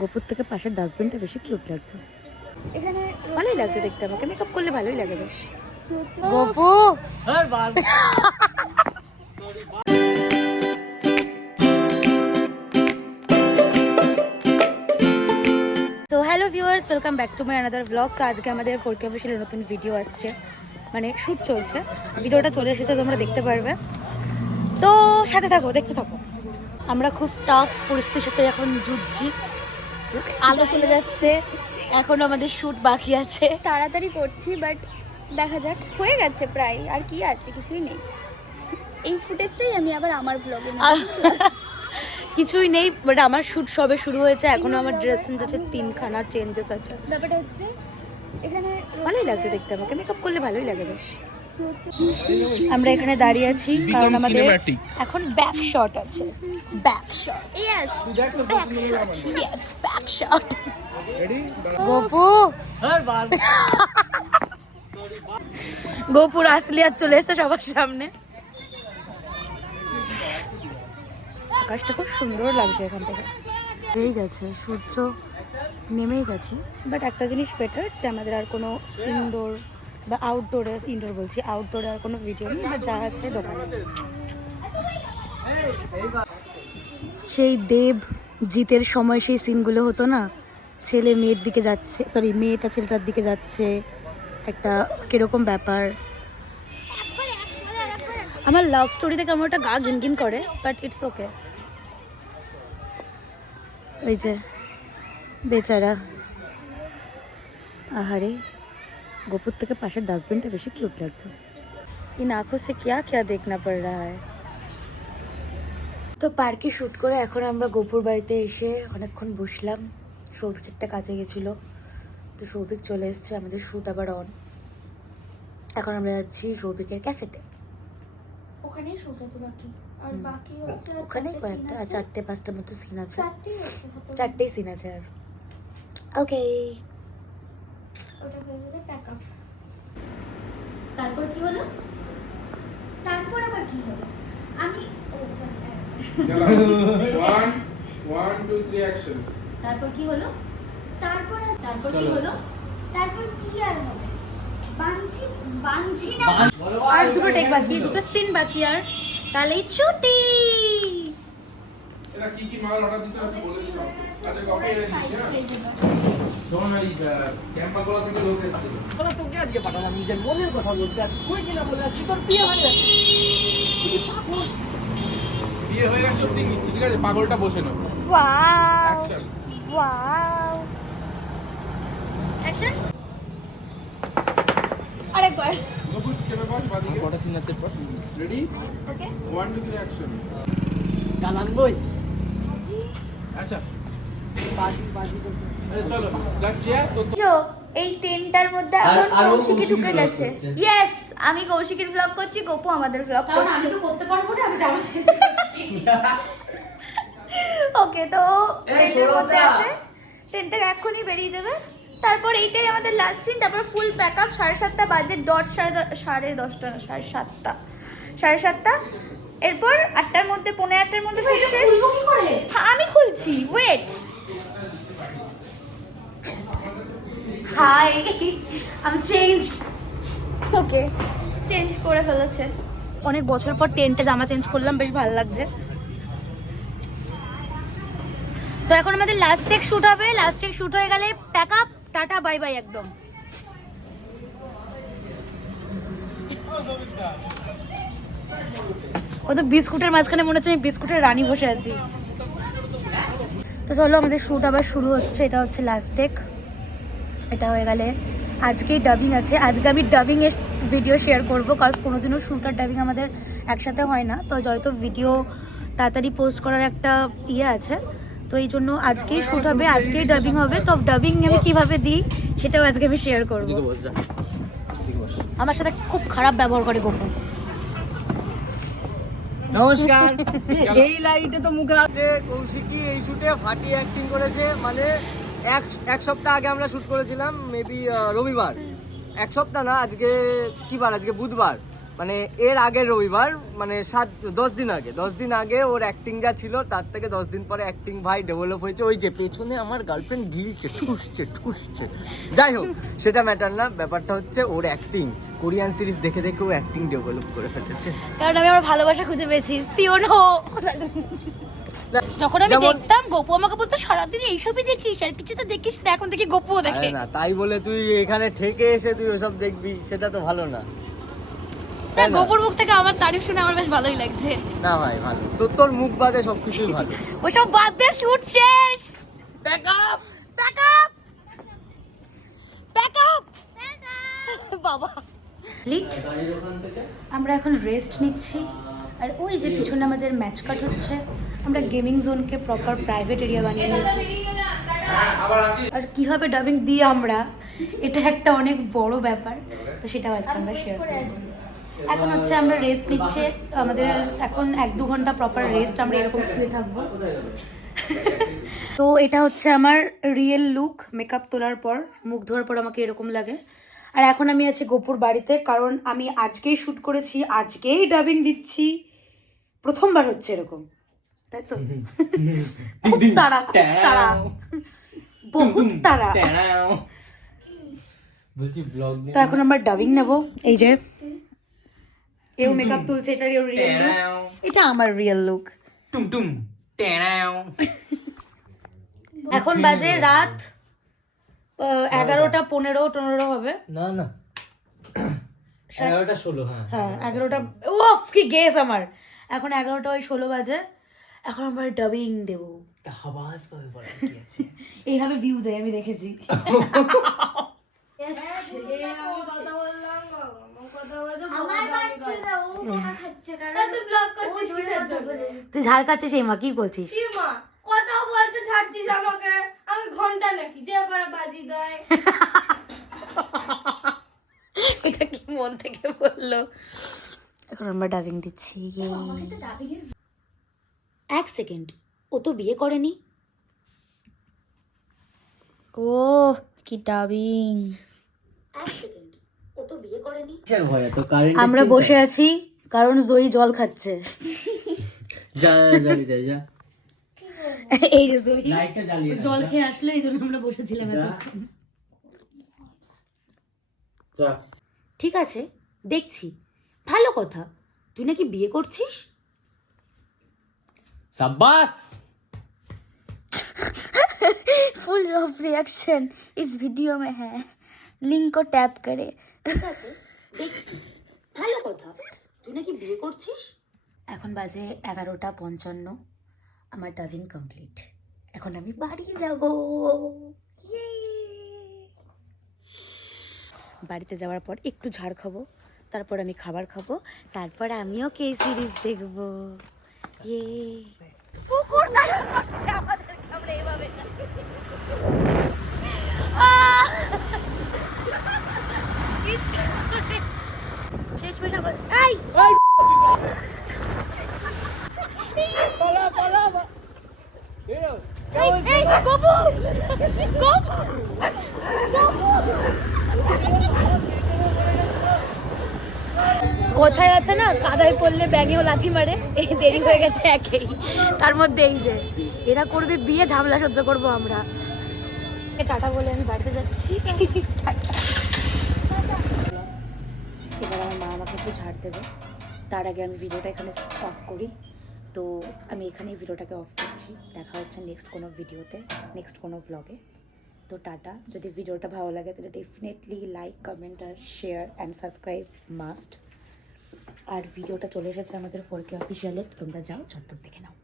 গোপুর থেকে পাশের ডাস্টবিনটা বেশি কিউট লাগছে। এখানে ভালোই লাগছে দেখতে, আমাকে মেকআপ করলে ভালোই লাগে বেশ। গোপু তো hello viewers, welcome back to my another blog. তো আজকে আমাদের 4K অফিসিয়ালের নতুন ভিডিও আসছে, মানে শ্যুট চলছে, ভিডিওটা চলে এসেছে, তোমরা দেখতে পারবে। তো সাথে থাকো, দেখতে থাকো। আমরা খুব টাফ পরিস্থিতির সাথে এখন যুদ্ধছি, আলো চলে যাচ্ছে, এখনো আমাদের শ্যুট বাকি আছে, তাড়াতাড়ি করছি বাট দেখা যাক, হয়ে গেছে প্রায়, আর কি আছে, কিছুই নেই। এই ফুটেজটাই আমি আবার আমার ব্লগে কিছুই নেই, বাট আমার শ্যুট সবে শুরু হয়েছে, এখনো আমার ড্রেস চেঞ্জ আছে, 3খানা চেঞ্জেস আছে। ব্যাপারটা হচ্ছে এখানে ভালোই লাগছে দেখতে, আমাকে মেকআপ করলে ভালোই লাগে বেশ। আমরা এখানে দাঁড়িয়ে আছি কারণ আমাদের এখন ব্যাক শট আছে, back shot. Yes, yes, back shot. Gopu গোপুর আসলে আর চলে এসেছে সবার সামনে। আকাশটা খুব সুন্দর লাগছে এখান থেকে, হয়ে গেছে, সূর্য নেমেই গেছে। বাট একটা জিনিস বেটার, যে আমাদের আর কোনো ইনডোর বা আউটডোরে, ইনডোর বলছি, আউটডোরে আর কোনো ভিডিও নেই, বা যা আছে দোকানে। সেই দেব জিতের সময় সেই সিনগুলো হতো না, ছেলে মেয়ের দিকে যাচ্ছে, সরি মেয়েটা ছেলেটার দিকে যাচ্ছে, একটা কিরকম ব্যাপার। আমার লাভ স্টোরি থেকে আমার একটা গা গিনগিন করে, বাট ইটস ওকে। ওই যে বেচারা, আহারে, গোপুর থেকে পাশের ডাস্টবিনটা বেশি কিউট লাগছে। ইন আঁখো সে क्या क्या देखना पड़ रहा है। তো পার্কে শ্যুট করে এখন আমরা গোপুর বাড়িতে এসে অনেকক্ষণ বসলাম। সৌভিক একটা কাজে গেছিলো, তো সৌভিক চলে এসছে, আমাদের শ্যুট আবার অন। এখন আমরা যাচ্ছি সৌভিকের ক্যাফেতে, ওখানেই শুট আছে বাকি, আর বাকি হচ্ছে ওখানে কয়েকটা 4-5টা মতো সিন আছে, 4টেই সিন আছে আর। ওকে, ওটা হয়ে গেলে প্যাক আপ। তারপর কি হলো? তারপর আবার কি হবে? আমি One, two, three, action. তারপর কি হলো? তারপর তারপর কি হলো? তারপর কি আর হবে? বানছি বানছি না। আর দুটো টেক বাকি, দুটো সিন বাকি, আর তাহলেই ছুটি। এরা কি মাল অর্ডার দিতে হবে বলে দিলাম। আচ্ছা কপি এনে দিচ্ছি না। তোমার এই ক্যাম্পাগুলো থেকে লোক এসেছিল। বলা তোকে আজকে পাঠালাম, নিজের মনের কথা বলতে, আর তুই কিনা বলে আসছি তোর বিয়ে হয়ে গেছে। বিয়ে হয়ে গেছে অব্দি নিচ্ছি, ঠিক আছে, পাগলটা বসে নাও। Wow action. Wow, action. আরেকবার। গোপুর চেপে বস বাদিকে। কটা সিন আছে পর? রেডি? ওকে। 1, 2, 3, action. গালান বই আচ্ছা বাজি বাজি করতে। চলো লাগছে তো যো এই 10টার মধ্যে এখন কৌশিকী ঢুকে গেছে। ইয়েস, আমি কৌশিকীর ব্লগ করছি, গোপু আমাদের ব্লগ করছে। আমি তো করতে পারবো না, আমি জামা চেঞ্জ করছি। ওকে, তো 10টার মধ্যে আছে, 10টা এখনই বেরিয়ে যাবে। তারপর এইটাই আমাদের লাস্ট সিন, তারপর ফুল প্যাক আপ। 7:30 বাজে ডট, 10:30 না, 7:30, 7:30। এরপর 8টার মধ্যে, 8:15-8টার মধ্যে শেষ। হ্যাঁ, আমি খুলছি, ওয়েট। হাই, আমি চেঞ্জড। ওকে, চেঞ্জ করে ফেলেছে। অনেক বছর পর 10টে জামা চেঞ্জ করলাম, বেশ ভালো লাগছে। তো এখন আমাদের লাস্ট টেক শুট হবে, লাস্ট টেক শুট হয়ে গেলে pack up, tata bye bye একদম। ও তো বিস্কুটের মাঝখানে মনে হচ্ছে আমি বিস্কুটের রানী বসে আছি। তো চলো, আমাদের শ্যুট আবার শুরু হচ্ছে, এটা হচ্ছে লাস্ট টেক। এটা হয়ে গেলে আজকেই ডাবিং আছে, আজকে আমি ডাবিংয়ের ভিডিও শেয়ার করবো, কারণ কোনোদিনও শ্যুট আর ডাবিং আমাদের একসাথে হয় না, তো হয়তো ভিডিও তাড়াতাড়ি পোস্ট করার একটা আছে, তো এই জন্য আজকেই শ্যুট হবে, আজকেই ডাবিং হবে। তো ডাবিং আমি কীভাবে দিই সেটাও আজকে আমি শেয়ার করবো। আমার সাথে খুব খারাপ ব্যবহার করে গোপু। নমস্কার। এই লাইটে তো মুখে আছে কৌশিকী, এই শুটে ফাটিয়ে অ্যাক্টিং করেছে, মানে এক সপ্তাহ আগে আমরা শুট করেছিলাম, মেবি রবিবার, এক সপ্তাহ না, আজকে কি বার, আজকে বুধবার। মানে এর আগের রবিবার, মানে 10 দিন আগে ওর অ্যাক্টিং যা ছিল তার থেকে 10 দিন পরে অ্যাক্টিং ভাই ডেভেলপ হয়েছে। ওই যে পেছনে আমার গার্লফ্রেন্ড গিলছে, ঠুসছে। যাই হোক, সেটা ম্যাটার না, ব্যাপারটা হচ্ছে ওর অ্যাক্টিং। কোরিয়ান সিরিজ দেখে দেখে ও অ্যাক্টিং ডেভেলপ করে ফেলেছে। কারণ আমি আমার ভালোবাসা খুঁজে পেয়েছি। সিওন হো। যখন আমি দেখতাম গপু আমাকে বলতো সারাদিন এইসবই দেখিস, আর কিছু তো দেখিস না, এখন দেখি গপুও দেখে। না, তাই বলে তুই এখানে ঠেকে এসে তুই ওসব দেখবি, সেটা তো ভালো না। তাই গপুর মুখ থেকে আমার তারিফ শুনে আমার বেশ ভালোই লাগছে। না ভাই, ভালো তোর মুখ বাদে সবকিছুই ভালো। ওইসব বাদ দিয়ে শুট শেষ। প্যাকআপ বাবা লিট। আমরা এখন রেস্ট নিচ্ছি, আর ওই যে পিছনে আমাদের ম্যাচ কাট হচ্ছে। আমরা গেমিং জোনকে প্রপার প্রাইভেট এরিয়া বানিয়ে নিয়েছি। আর কিভাবে ডাবিং দিই আমরা, এটা একটা অনেক বড় ব্যাপার, তো সেটাও আজকে আমরা শেয়ার করছি। এখন হচ্ছে আমরা রেস্ট নিচ্ছে, আমাদের এখন 1-2 ঘন্টা প্রপার রেস্ট, আমরা এরকম শুয়ে থাকবো। তো এটা হচ্ছে আমার রিয়েল লুক, মেকআপ তোলার পর, মুখ ধোয়ার পর আমাকে এরকম লাগে। আর এখন আমি আছি গোপুর বাড়িতে, কারণ আমি আজকেই শ্যুট করেছি, আজকেই ডাবিং দিচ্ছি, প্রথমবার হচ্ছে এরকম, তাই তো? খুব তাড়া, বহুত তাড়া। বলছি ব্লগ তো এখন আমরা ডাবিং নেব। এই যে এও মেকআপ তুলছে, এটা রিয়েল লুক, এটা আমার রিয়েল লুক। টুমটুম এখন বাজে রাত 11টা 15 হবে। না 11টা 16। হ্যাঁ 11টা। ওফ কি গেস আমার। এখন 11টা 16 বাজে। এখন আমরা ডাবিং দেব। হাওয়াজ পাবে বলা কি আছে। এইভাবে ভিউ যায়, আমি দেখেছি। তুই ঝাড় খাচ্ছিস এই মা, কি করছিস? কথা বলতে ছাড়ছিস আমাকে, আমি ঘন্টা নাকি যে আমার বাজি দেয়। এটা কি মন থেকে বললো? এখন আমরা ডাবিং দিচ্ছি। 1 সেকেন্ড, ও তো বিয়ে করেনি। ও কি ডাবিং। 1 সেকেন্ড, ও তো বিয়ে করেনি। আমরা বসে আছি কারণ জয়ী জল খাচ্ছে। যা এই যে জয়ী জল খেয়ে আসলে, এই জন্য আমরা বসেছিলাম এতক্ষণ। ঠিক আছে, দেখছি, ভালো কথা। তুই নাকি বিয়ে করছিস? शाबाश। फुल ऑफ रिएक्शन इस वीडियो में है, लिंक को टैप करे। ঠিক আছে, দেখছি, ভালো কথা। তুই নাকি বিয়ে করছিস? এখন বাজে 11টা 55। আমার ডাবিং কমপ্লিট। এখন আমি বাড়ি যাব। বাড়িতে যাওয়ার পর একটু ঝাড় খাবো, তারপর আমি খাবার খাবো, তারপর আমিও কে সিরিজ দেখবো। পুকুর দাঁড়া করছে আমাদেরকে, আমরা এভাবে যাচ্ছি। শেষ পেশা এই গপু কোথায় আছে না, কাদায় পড়লে ব্যাঙেও লাথি মারে। এই দেরি হয়ে গেছে একেই, তার মধ্যে এই যে এরা করবে বিয়ে, ঝামেলা সহ্য করবো আমরা। টাটা বলে আমি বাড়িতে যাচ্ছি। এবার আমার মা আমাকে একটু ঝাড় দেবে, তার আগে আমি ভিডিওটা এখানে অফ করি। তো আমি এখানেই ভিডিওটাকে অফ করছি। দেখা হচ্ছে নেক্সট কোনো ভিডিওতে, নেক্সট কোনো ভ্লগে। তো টাটা। যদি ভিডিওটা ভালো লাগে তাহলে ডেফিনেটলি লাইক, কমেন্ট আর শেয়ার অ্যান্ড সাবস্ক্রাইব মাস্ট। আর ভিডিওটা চলে এসেছে আমাদের 4K অফিসিয়ালে, তোমরা যাও ঝটপট দেখে নাও।